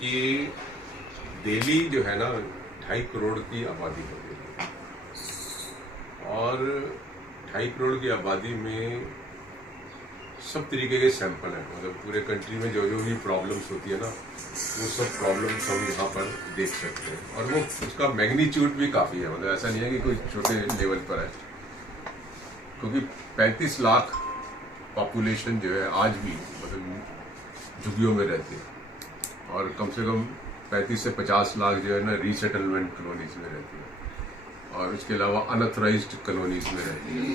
कि दिल्ली जो है ना 2.5 करोड़ की आबादी हो गई है और 2.5 करोड़ की आबादी में सब तरीके के सैंपल हैं। मतलब पूरे कंट्री में जो जो भी प्रॉब्लम्स होती है ना वो सब प्रॉब्लम्स हम यहाँ पर देख सकते हैं और वो उसका मैग्नीट्यूड भी काफ़ी है। मतलब ऐसा नहीं है कि कोई छोटे लेवल पर है, क्योंकि 35 लाख पॉपुलेशन जो है आज भी मतलब झुग्गियों में रहती है और कम से कम 35 से 50 लाख जो है ना रीसेटलमेंट कॉलोनीज में रहती है और उसके अलावा अनऑथराइज्ड कॉलोनीज में रहती है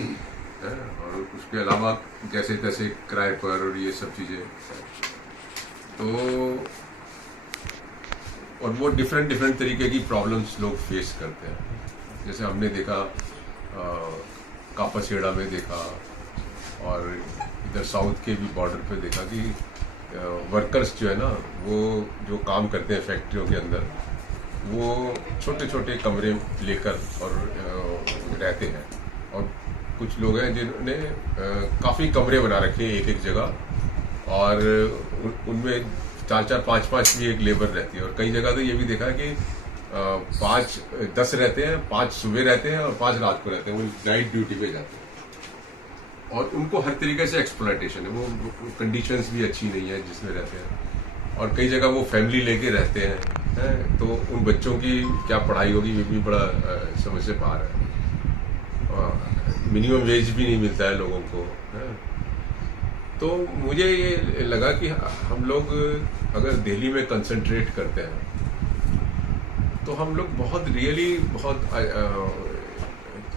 और उसके अलावा जैसे तैसे किराए पर और ये सब चीज़ें। तो और वो डिफरेंट डिफरेंट तरीके की प्रॉब्लम्स लोग फेस करते हैं। जैसे हमने देखा कापासेड़ा में देखा और इधर साउथ के भी बॉर्डर पे देखा कि वर्कर्स जो है ना वो जो काम करते हैं फैक्ट्रियों के अंदर वो छोटे छोटे कमरे लेकर और रहते हैं और कुछ लोग हैं जिन्होंने काफ़ी कमरे बना रखे हैं एक एक जगह और उनमें 4-4, 5-5 भी एक लेबर रहती है। और कई जगह तो ये भी देखा कि 5-10 रहते हैं, 5 सुबह रहते हैं और 5 रात को रहते हैं। वो नाइट ड्यूटी पे जाते हैं और उनको हर तरीके से एक्सप्लॉयटेशन है। वो कंडीशंस भी अच्छी नहीं है जिसमें रहते हैं और कई जगह वो फैमिली लेके रहते हैं तो उन बच्चों की क्या पढ़ाई होगी ये भी बड़ा समझ से बाहर है। मिनिमम वेज भी नहीं मिलता है लोगों को। तो मुझे ये लगा कि हम लोग अगर दिल्ली में कंसंट्रेट करते हैं तो हम लोग बहुत रियली बहुत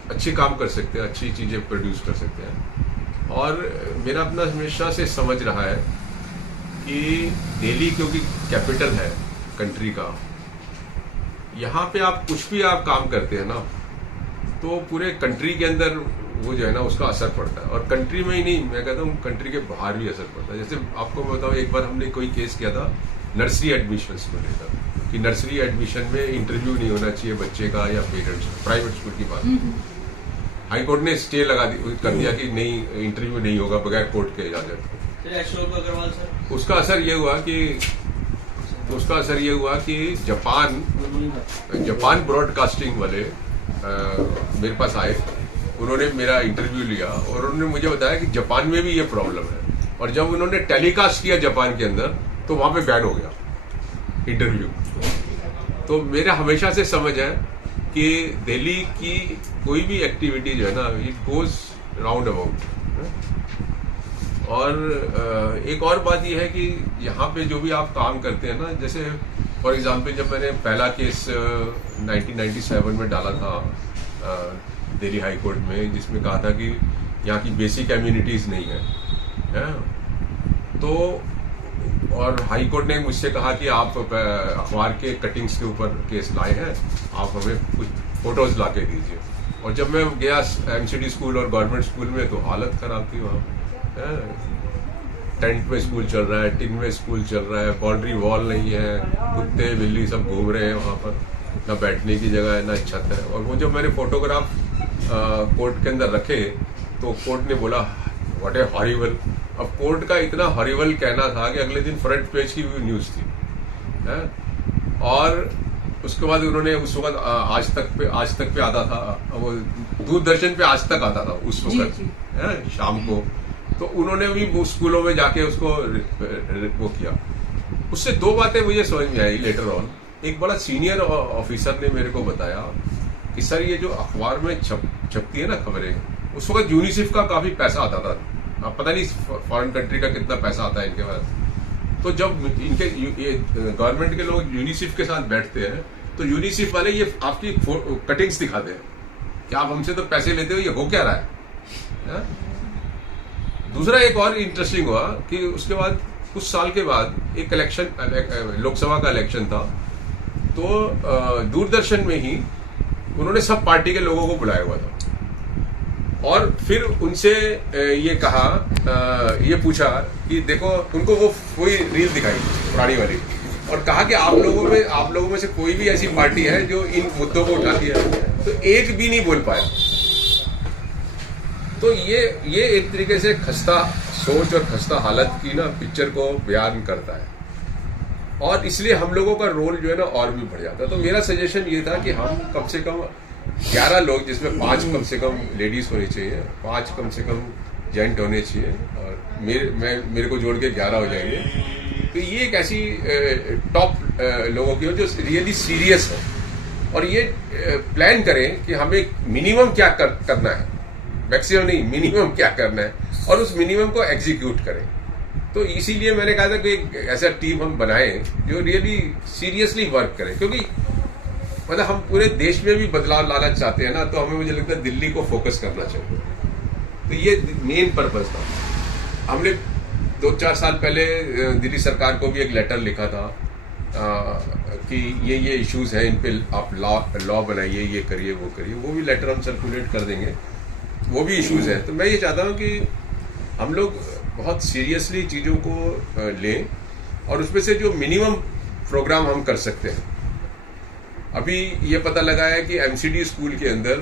अच्छे काम कर सकते हैं, अच्छी चीज़ें प्रोड्यूस कर सकते हैं। और मेरा अपना हमेशा से समझ रहा है कि दिल्ली क्योंकि कैपिटल है कंट्री का, यहाँ पे आप कुछ भी आप काम करते हैं ना तो पूरे कंट्री के अंदर वो जो है ना उसका असर पड़ता है। और कंट्री में ही नहीं, मैं कहता हूँ कंट्री के बाहर भी असर पड़ता है। जैसे आपको मैं बताऊँ, एक बार हमने कोई केस किया था नर्सरी एडमिशन्स को लेकर कि नर्सरी एडमिशन में इंटरव्यू नहीं होना चाहिए बच्चे का या पेरेंट्स, प्राइवेट स्कूल की बात। हाई कोर्ट ने स्टे कर दिया कि नहीं, इंटरव्यू नहीं होगा बगैर कोर्ट के इजाजत। उसका असर ये हुआ कि जापान ब्रॉडकास्टिंग वाले मेरे पास आए, उन्होंने मेरा इंटरव्यू लिया और उन्होंने मुझे बताया कि जापान में भी ये प्रॉब्लम है। और जब उन्होंने टेलीकास्ट किया जापान के अंदर तो वहां पे बैन हो गया इंटरव्यू। तो मेरा हमेशा से समझ है कि दिल्ली की कोई भी एक्टिविटी जो है ना इट गोज राउंड अबाउट। और एक और बात यह है कि यहाँ पे जो भी आप काम करते हैं ना, जैसे फॉर एग्जांपल जब मैंने पहला केस 1997 में डाला था दिल्ली हाई कोर्ट में, जिसमें कहा था कि यहाँ की बेसिक एम्यूनिटीज नहीं है तो और हाई कोर्ट ने मुझसे कहा कि आप अखबार के कटिंग्स के ऊपर केस लाए हैं, आप हमें कुछ फोटोज ला के दीजिए। और जब मैं गया एमसीडी स्कूल और गवर्नमेंट स्कूल में तो हालत खराब थी वहाँ। टेंट में स्कूल चल रहा है, टिन में स्कूल चल रहा है, बाउंड्री वॉल नहीं है, कुत्ते बिल्ली सब घूम रहे हैं वहाँ पर, ना बैठने की जगह है ना छत है। और वो जब मैंने फोटोग्राफ कोर्ट के अंदर रखे तो कोर्ट ने बोला व्हाट ए हॉरिबल। अब कोर्ट का इतना हॉरिबल कहना था कि अगले दिन फ्रंट पेज की भी न्यूज थी है? और उसके बाद उन्होंने उस वक्त आज तक पे आता था, वो दूरदर्शन पे आज तक आता था उस वक्त शाम को। तो उन्होंने भी स्कूलों में जाके उसको वो किया। उससे दो बातें मुझे समझ में आई लेटर ऑन। एक बड़ा सीनियर ऑफिसर ने मेरे को बताया कि सर ये जो अखबार में छपती है ना खबरें, उस वक्त यूनिसेफ का काफी पैसा आता था। अब पता नहीं फॉरेन कंट्री का कितना पैसा आता है इनके पास। तो जब इनके ये गवर्नमेंट के लोग यूनिसेफ के साथ बैठते हैं तो यूनिसेफ वाले ये आपकी कटिंग्स दिखाते हैं कि आप हमसे तो पैसे लेते हो, ये हो क्या रहा है? दूसरा एक और इंटरेस्टिंग हुआ कि उसके बाद कुछ साल के बाद एक इलेक्शन, लोकसभा का इलेक्शन था, तो दूरदर्शन में ही उन्होंने सब पार्टी के लोगों को बुलाया हुआ था और फिर उनसे ये कहा, ये पूछा कि देखो, उनको वो कोई रील दिखाई पुरानी वाली और कहा कि आप लोगों में से कोई भी ऐसी पार्टी है जो इन मुद्दों को उठाती है, तो एक भी नहीं बोल पाया। तो ये एक तरीके से खस्ता सोच और खस्ता हालत की ना पिक्चर को बयान करता है। और इसलिए हम लोगों का रोल जो है ना और भी बढ़ जाता है। तो मेरा सजेशन ये था कि हम कम से कम 11 लोग, जिसमें 5 कम से कम लेडीज होनी चाहिए, 5 कम से कम जेंट होने चाहिए, और मेरे को जोड़ के 11 हो जाएंगे। तो ये एक ऐसी टॉप लोगों की हो जो रियली सीरियस है, और ये प्लान करें कि हमें मिनिमम क्या करना है, मैक्सिमम नहीं, मिनिमम क्या करना है, और उस मिनिमम को एग्जीक्यूट करें। तो इसीलिए मैंने कहा था कि एक ऐसा टीम हम बनाएं जो रियली सीरियसली वर्क करे, क्योंकि मतलब हम पूरे देश में भी बदलाव लाना चाहते हैं ना, तो हमें, मुझे लगता है, दिल्ली को फोकस करना चाहिए। तो ये मेन पर्पस था। हमने 2-4 साल पहले दिल्ली सरकार को भी एक लेटर लिखा था कि ये इश्यूज हैं, इन पे आप लॉ बनाइए, ये करिए, वो करिए। वो भी लेटर हम सर्कुलेट कर देंगे, वो भी इश्यूज हैं। तो मैं ये चाहता हूँ कि हम लोग बहुत सीरियसली चीज़ों को लें, और उसमें से जो मिनिमम प्रोग्राम हम कर सकते हैं। अभी ये पता लगा है कि एमसीडी स्कूल के अंदर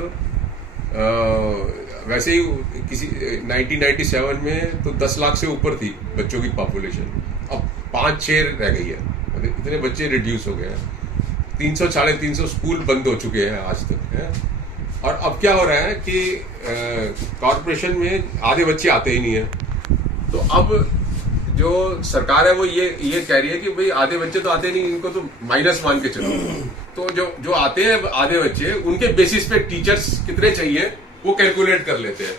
वैसे ही किसी 1997 में तो 10 लाख से ऊपर थी बच्चों की पॉपुलेशन, अब 5-6 रह गई है। मतलब इतने बच्चे रिड्यूस हो गए हैं, 300-350 स्कूल बंद हो चुके हैं आज तक है। और अब क्या हो रहा है कि कॉर्पोरेशन में आधे बच्चे आते ही नहीं है। तो अब जो सरकार है वो ये कह रही है कि भाई आधे बच्चे तो आते नहीं, इनको तो माइनस मान के चलो। तो जो आते हैं आधे बच्चे, उनके बेसिस पे टीचर्स कितने चाहिए वो कैलकुलेट कर लेते हैं।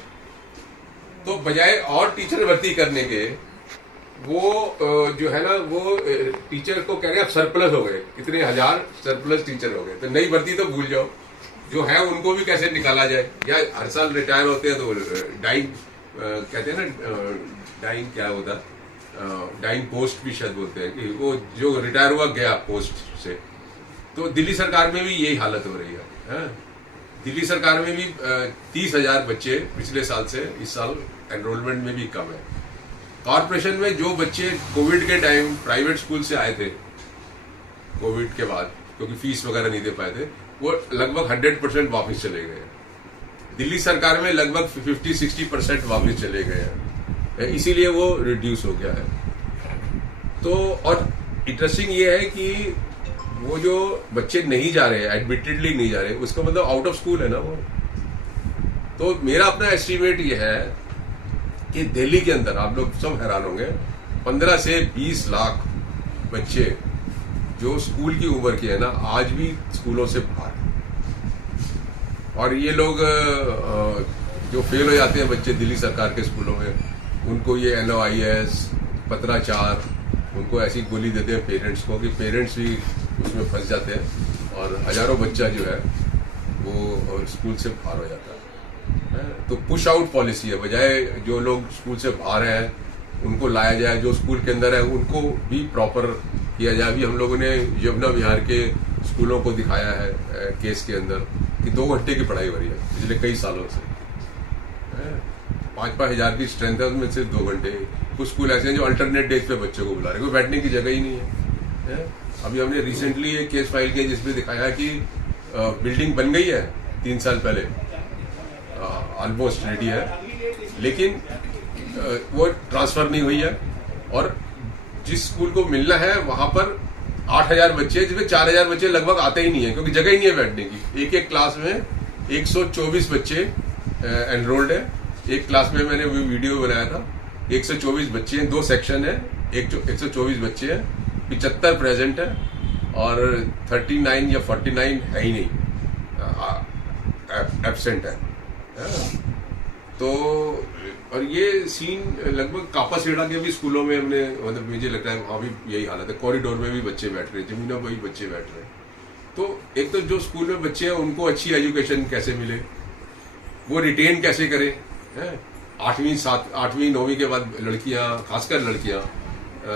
तो बजाय और टीचर भर्ती करने के, वो जो है ना, वो टीचर को कह रहे हैं सरप्लस हो गए, कितने हजार सरप्लस टीचर हो गए। तो नई भर्ती तो भूल जाओ, जो है उनको भी कैसे निकाला जाए। या हर साल रिटायर होते हैं तो डाइंग कहते हैं ना, डाइंग क्या होता, डाइंग पोस्ट भी शायद बोलते हैं, कि वो जो रिटायर हुआ गया पोस्ट से। तो दिल्ली सरकार में भी यही हालत हो रही है। दिल्ली सरकार में भी 30,000 बच्चे पिछले साल से इस साल एनरोलमेंट में भी कम है। कॉर्पोरेशन में जो बच्चे कोविड के टाइम प्राइवेट स्कूल से आए थे, कोविड के बाद क्योंकि फीस वगैरह नहीं दे पाए थे, वो लगभग 100% वापस चले गए। दिल्ली सरकार में लगभग 50-60% वापस चले गए हैं, इसीलिए वो रिड्यूस हो गया है। तो और इंटरेस्टिंग ये है कि वो जो बच्चे नहीं जा रहे, एडमिटेडली नहीं जा रहे, उसका मतलब आउट ऑफ स्कूल है ना वो। तो मेरा अपना एस्टिमेट ये है कि दिल्ली के अंदर, आप लोग सब हैरान होंगे, 15 से 20 लाख बच्चे जो स्कूल की उम्र के है ना, आज भी स्कूलों से बाहर। और ये लोग जो फेल हो जाते हैं बच्चे दिल्ली सरकार के स्कूलों में, उनको ये NOIS पत्राचार, उनको ऐसी गोली देते हैं पेरेंट्स को कि पेरेंट्स भी उसमें फंस जाते हैं, और हजारों बच्चा जो है वो स्कूल से बाहर हो जाता है। तो पुश आउट पॉलिसी है, बजाय जो लोग स्कूल से बाहर हैं उनको लाया जाए, जो स्कूल के अंदर है उनको भी प्रॉपर किया जाए। अभी हम लोगों ने यमुना विहार के स्कूलों को दिखाया है केस के अंदर कि 2 घंटे की पढ़ाई हो रही है पिछले कई सालों से। 5-5 हजार की स्ट्रेंथ है, उसमें से 2 घंटे। कुछ स्कूल ऐसे हैं जो अल्टरनेट डेज पे बच्चों को बुला रहे, कोई बैठने की जगह ही नहीं है। अभी हमने रिसेंटली एक केस फाइल किया जिसमें दिखाया कि बिल्डिंग बन गई है 3 साल पहले, ऑलमोस्ट रेडी है, लेकिन वो ट्रांसफर नहीं हुई है। और जिस स्कूल को मिलना है वहां पर 8,000 बच्चे, जिसमें 4,000 बच्चे लगभग आते ही नहीं है, क्योंकि जगह ही नहीं है बैठने की। एक क्लास में 124 बच्चे एनरोल्ड है। एक क्लास में मैंने वीडियो बनाया था, 124 बच्चे हैं, 2 सेक्शन है, 124 बच्चे हैं, 75 प्रेजेंट है, और 39 या 49 है ही नहीं, एब्सेंट है। तो और ये सीन लगभग कापासीड़ा के भी स्कूलों में हमने, मतलब मुझे लगता है वहाँ भी यही हालत है। कॉरिडोर में भी बच्चे बैठ रहे हैं, जमीनों पर भी बच्चे बैठ रहे हैं। तो एक तो जो स्कूल में बच्चे हैं उनको अच्छी एजुकेशन कैसे मिले, वो रिटेन कैसे करें। 8वीं 9वीं के बाद लड़कियां, खासकर लड़कियां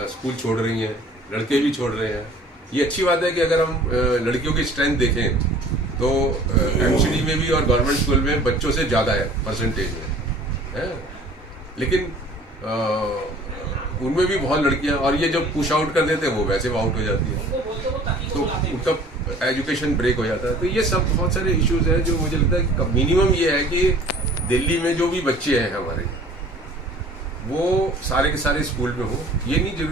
स्कूल छोड़ रही हैं, लड़के भी छोड़ रहे हैं। ये अच्छी बात है कि अगर हम लड़कियों की स्ट्रेंथ देखें तो एमसीडी में भी और गवर्नमेंट स्कूल में बच्चों से ज्यादा है परसेंटेज में, लेकिन उनमें भी बहुत लड़कियां, और ये जब पुश आउट कर देते हैं वो वैसे आउट हो जाती है, तो उनका एजुकेशन ब्रेक हो जाता है। तो ये सब बहुत सारे इश्यूज हैं जो मुझे लगता है कि मिनिमम ये है कि दिल्ली में जो भी बच्चे हैं हमारे, वो सारे के सारे स्कूल में हो। ये नहीं जरूरी